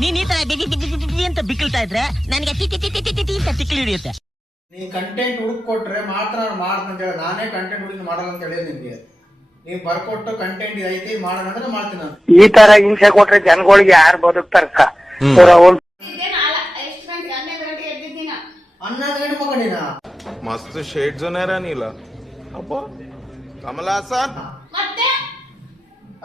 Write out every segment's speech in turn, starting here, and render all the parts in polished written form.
ನೀನ್ ಈ ತರ ಅಂತ ಬಿಕ್ಕಳ್ತಾ ಇದ್ರೆ ನನಗೆ ತಿಕ್ಕಿ ಹಿಡಿಯುತ್ತೆ. ನೀ ಕಂಟೆಂಟ್ ಹುಡುಕೊಟ್ರೆ ಮಾತ್ರ ನಾನು ಮಾಡ್ತೀನಿ ಅಂತ ಹೇಳಿ, ನಾನೇ ಕಂಟೆಂಟ್ ಹುಡುಕಿ ಮಾಡಲ್ಲ ಅಂತ ಹೇಳಿದ್ ನಿಮ್ಗೆ. ನೀವು ಬರ್ಕೊಟ್ಟು ಕಂಟೆಂಟ್ ಇದೈತಿ ಮಾಡೋಣ ಅಂದ್ರೆ ಮಾಡ್ತೀನಿ ನಾನು. ಈ ತರ ಹಿಂಸೆ ಕೊಟ್ರೆ ಜನಗಳಿಗೆ ಯಾರು ಬದುಕ್ತಾರಕ್ಕ? 11 ಗಂಟೆ ಮಕ್ಕಳಿನ मस्त शेड जो नाही राणीला अप्पा कमला असा ಮತ್ತೆ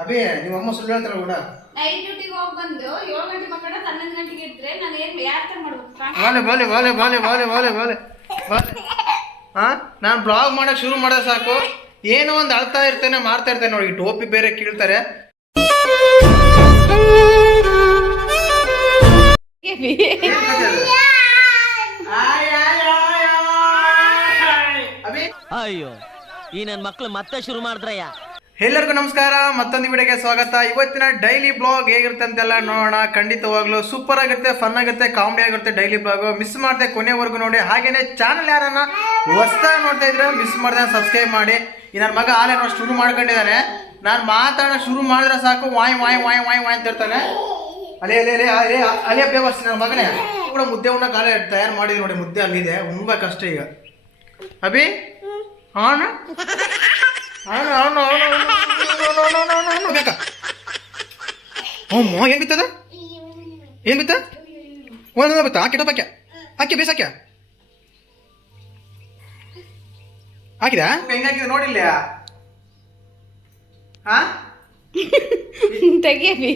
ಅಭಿ ನಿಮ್ಮ ಅಮ್ಮ ಸುಳ್ಳು ಹೇಳ್ತಾರ ಕೂಡ. ನೈಟ್ ಡ್ಯೂಟಿಗೆ ಹೋಗಿ ಬಂದು 7 ಗಂಟೆ ಮಕ್ಕಳ 11 ಗಂಟೆಗೆ ಇದ್ರೆ ನಾನು ಏನು ಯಾರ ತರ ಮಾಡ್ಬೇಕು? ನಾನು ಬ್ಲಾಗ್ ಮಾಡಕ್ ಶುರು ಮಾಡಿದ್ರೆ ಸಾಕು, ಏನೋ ಒಂದು ಅಳ್ತಾ ಇರ್ತೇನೆ, ಮಾಡ್ತಾ ಇರ್ತೇನೆ ನೋಡಿ. ಟೋಪಿ ಬೇರೆ ಕೀಳ್ತಾರೆ. ಅಯ್ಯೋ ಈ ನನ್ ಮಕ್ಳು ಮತ್ತೆ ಶುರು ಮಾಡಿದ್ರಯ್ಯ. ಎಲ್ಲರಿಗೂ ನಮಸ್ಕಾರ, ಮತ್ತೊಂದು ವಿಡಿಯೋಗೆ ಸ್ವಾಗತ. ಇವತ್ತಿನ ಡೈಲಿ ಬ್ಲಾಗ್ ಹೇಗಿರುತ್ತೆ ಅಂತೆಲ್ಲ ನೋಡೋಣ. ಖಂಡಿತವಾಗ್ಲೂ ಸೂಪರ್ ಆಗಿರುತ್ತೆ, ಫನ್ ಆಗುತ್ತೆ, ಕಾಮಿಡಿ ಆಗಿರುತ್ತೆ. ಡೈಲಿ ಬ್ಲಾಗ್ ಮಿಸ್ ಮಾಡದೆ ಕೊನೆವರೆಗೂ ನೋಡಿ. ಹಾಗೇನೆ ಚಾನಲ್ ಯಾರನ್ನ ಹೊಸದಾಗಿ ನೋಡ್ತಾ ಇದ್ರೆ ಮಿಸ್ ಮಾಡ್ದೆ ಸಬ್ಸ್ಕ್ರೈಬ್ ಮಾಡಿ. ಈ ನನ್ನ ಮಗ ಆಲೆ ನೋಡಿ ಶುರು ಮಾಡ್ಕೊಂಡಿದ್ದಾನೆ. ನಾನು ಮಾತಾಡೋ ಶುರು ಮಾಡಿದ್ರೆ ಸಾಕು Y Y Y Y Y ಅಂತ ಇರ್ತಾನೆ. ಅಲೆ ಅಲೆ ಅಲೆ ಅಲೆ ಅಲೆ ಬೇವಸ್ತಿ ನನ್ನ ಮಗನೇ ಕೂಡ. ಮುದ್ದೆ ಉಣ್ಣ ಕಾಲೇ ತಯಾರು ಮಾಡಿದ್ವಿ ನೋಡಿ. ಮುದ್ದೆ ಅಲ್ಲಿದೆ, ತುಂಬ ಕಷ್ಟ ಈಗ. ಅಭಿ ಅವನು ಅವನು ಅವನು ಅವನು ಬೇಕಾ? ಅಮ್ಮ ಏನ್ ಬಿತ್ತದ? ಏನ್ ಬಿತ್ತ? ಒಂದ ಬಿತ್ತ? ಹಾಕಿ ಟೊಪ್ಪಾಕ್ಯ ಹಾಕಿ ಬೇಸಾಕ್ಯ ಹಾಕಿದ? ಹೆಂಗಾಕಿದ ನೋಡಿಲ್ಲ? ಹಾ ತೆಗಿಯಬಿ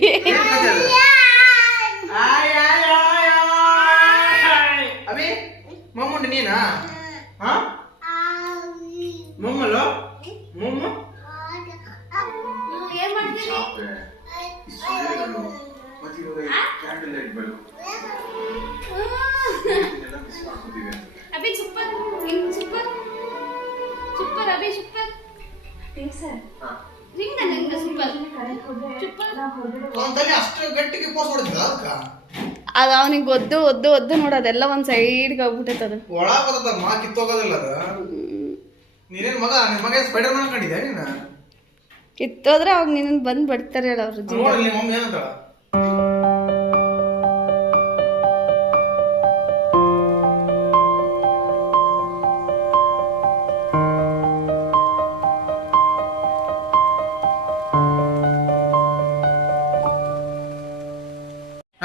ಅಭಿ ಮಮ್ಮುಂಡು ನೀನಾ? ಹಾ ಮೊಮ್ಮಲ್ಲ ಮೊಮ್ಮ ಏನ್ ಮಾಡ್ತೀರಿ? Abhi super super super Abhi super ring ನನಗೆ ಸೂಪರ್ ಸೂಪರ್. ಅಷ್ಟು ಗಟ್ಟಿಗೆ ಪೋಸ್ ಹೊಡೆದಿಲ್ಲ ಅದಕ್ಕ? ಅದು ಅವನಿಗೆ ಒದ್ದು ಒದ್ದು ಒದ್ದು ನೋಡೋದೆಲ್ಲ ಒಂದ್ ಸೈಡ್ಗೆ ಹೋಗ್ಬಿಟ್ಟೈತೆ. ಅದು ಒಳ ಬರ್ತದ ಮಾ ಕಿತ್ತೋಗೋದಿಲ್ಲ ಅದು. ನೀನೇನ್ ಮಗ ನಿನ್ ಮಗ ಸ್ಪೈಡರ್ ಮ್ಯಾನ್ ಕಂಡಿದ್ಯಾ ನೀನು? ಕಿತ್ತೋದ್ರೆ ಅವಾಗ ನಿನ್ನ ಬಂದು ಬಡ್ತಾರೆ ಹೇಳ ಅವ್ರ ಜೀವ. ನೋಡಿ ನಿಮ್ಮ ಮಮ್ಮಿ ಏನಂತಾಳ?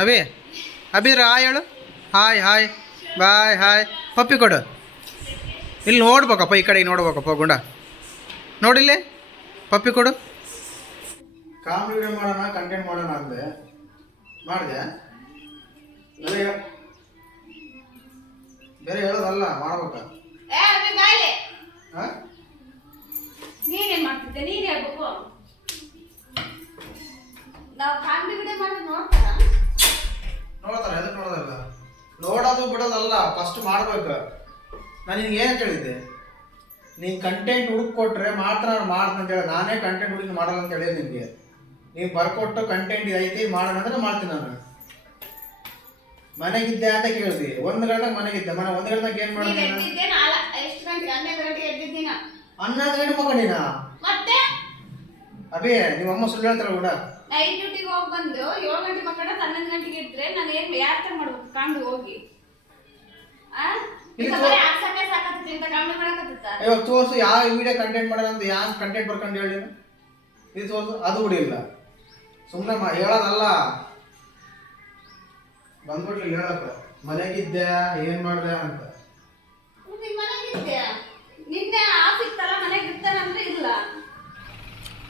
ಅಭಿ ಅಭಿದ್ರ ಹಾಯ್ ಹೇಳು. Hi hi bye hi. ಪಪ್ಪಿ ಕೊಡು. ಇಲ್ಲಿ ನೋಡ್ಬೇಕಪ್ಪ, ಈ ಕಡೆ ನೋಡ್ಬೇಕಪ್ಪ ಗುಂಡ. ನೋಡಿಲ್ಲಿ ಪಪ್ಪಿ ಕೊಡು. ಕಾಮಿಡಿ ವಿಡಿಯೋ ಮಾಡೋಣ, ಕಂಟೆಂಟ್ ಮಾಡೋಣ ಅಂದೆ ಮಾಡಿದೆ. ಬೇರೆ ಹೇಳೋದಲ್ಲ, ಮಾಡ್ಬೇಕ. ನೀನೇನ್ ಮಾಡ್ತಿದ್ದೆ? ನೀನ್ ಹೇಳ್ಬೇಕು. ನಾವು ಕಾಮಿಡಿ ವಿಡಿಯೋ ಮಾಡಿ ನೋಡ್ತಾರ ಎದಕ್ಕೆ ನೋಡೋದಲ್ಲ, ನೋಡೋದು ಬಿಡೋದಲ್ಲ, ಫಸ್ಟ್ ಮಾಡ್ಬೇಕು. ನಾನು ನಿನ್ಗೆ ಏನು ಹೇಳಿದ್ದೆ? ನೀನು ಕಂಟೆಂಟ್ ಹುಡುಕೊಟ್ರೆ ಮಾತ್ರ ನಾನು ಮಾಡ್ತೀನಿ ಅಂತ ಹೇಳಿ, ನಾನೇ ಕಂಟೆಂಟ್ ಹುಡುಕಿ ಮಾಡಲ್ಲ ಅಂತ ಹೇಳಿದ್ ನಿನಗೆ. ನೀವು ಬರ್ಕೊಟ್ಟು ಕಂಟೆಂಟ್ ಇದೈತಿ ಮಾಡೋಣ ಅಂದ್ರೆ ಮಾಡ್ತೀನಿ ನಾನು. ಮನೆಗಿದ್ದೆ ಅಂತ ಕೇಳಿದ್ವಿ. 1 ಗಂಟೆಗೆ ಮನೆಗಿದ್ದೆ. 1 ಗಂಟೆಗೆ ಏನು ಮಾಡೋದು? 11 ಗಂಟೆ ಮಕ್ಕಳಿನ ಮತ್ತೆ ಅಭಿ ನಿಮ್ಮ ಅಮ್ಮ ಸುಳ್ಳು ಹೇಳ್ತಾರ ಕೂಡ. ನೈಟ್ ಡ್ಯೂಟಿಗೆ ಹೋಗಿ ಬಂದು 7 ಗಂಟೆ ಮಕ್ಕಳ 11 ಗಂಟೆಗೆ ಇದ್ರೆ ನಾನು ಏನು ಯಾರ ತರ ಮಾಡ್ಬೇಕು? ಕಾಂಡು ಹೋಗಿ ಇವಾಗ ತೋರ್ಸು ಯಾವ ವಿಡಿಯೋ ಕಂಟೆಂಟ್ ಮಾಡೋಣ ಅಂತ. ಯಾವ ಕಂಟೆಂಟ್ ಬರ್ಕೊಂಡು ಹೇಳಿ ಇದು ತೋರ್ಸು. ಅದು ಕೂಡ ಇಲ್ಲ, ಸುಮ್ಮನೆ ಹೇಳೋದಲ್ಲ. ಬಂದ್ಬಿಟ್ಲಿ ಹೇಳಕ್ಕ ಮನೆಗಿದ್ದೆ ಏನ್ ಮಾಡ್ದೆ ಅಂತ. ನಿನ್ನೆ ಆಫೀಸ್ ತರ ಮನೆಗೆ ಇರ್ತಾನಂದ್ರೆ ಇಲ್ಲ.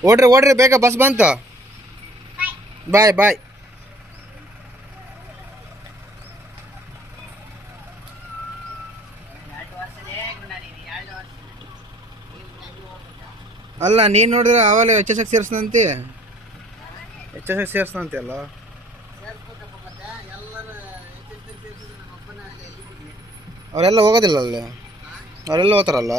ಓಡ್ರಿ ಬೇಗ ಬಸ್ ಬಂತು. ಬಾಯ್ ಬಾಯ್. ಅಲ್ಲ ನೀನು ನೋಡಿದ್ರೆ ಅವಲೇ HSX ಸೇರಿಸ್ದಂತೆ. HSX ಸೇರಿಸ್ದಂತೆ ಅಲ್ಲ? ಅವರೆಲ್ಲ ಹೋಗೋದಿಲ್ಲ ಅಲ್ಲಿ, ಅವರೆಲ್ಲ ಹೋಗ್ತಾರಲ್ಲ.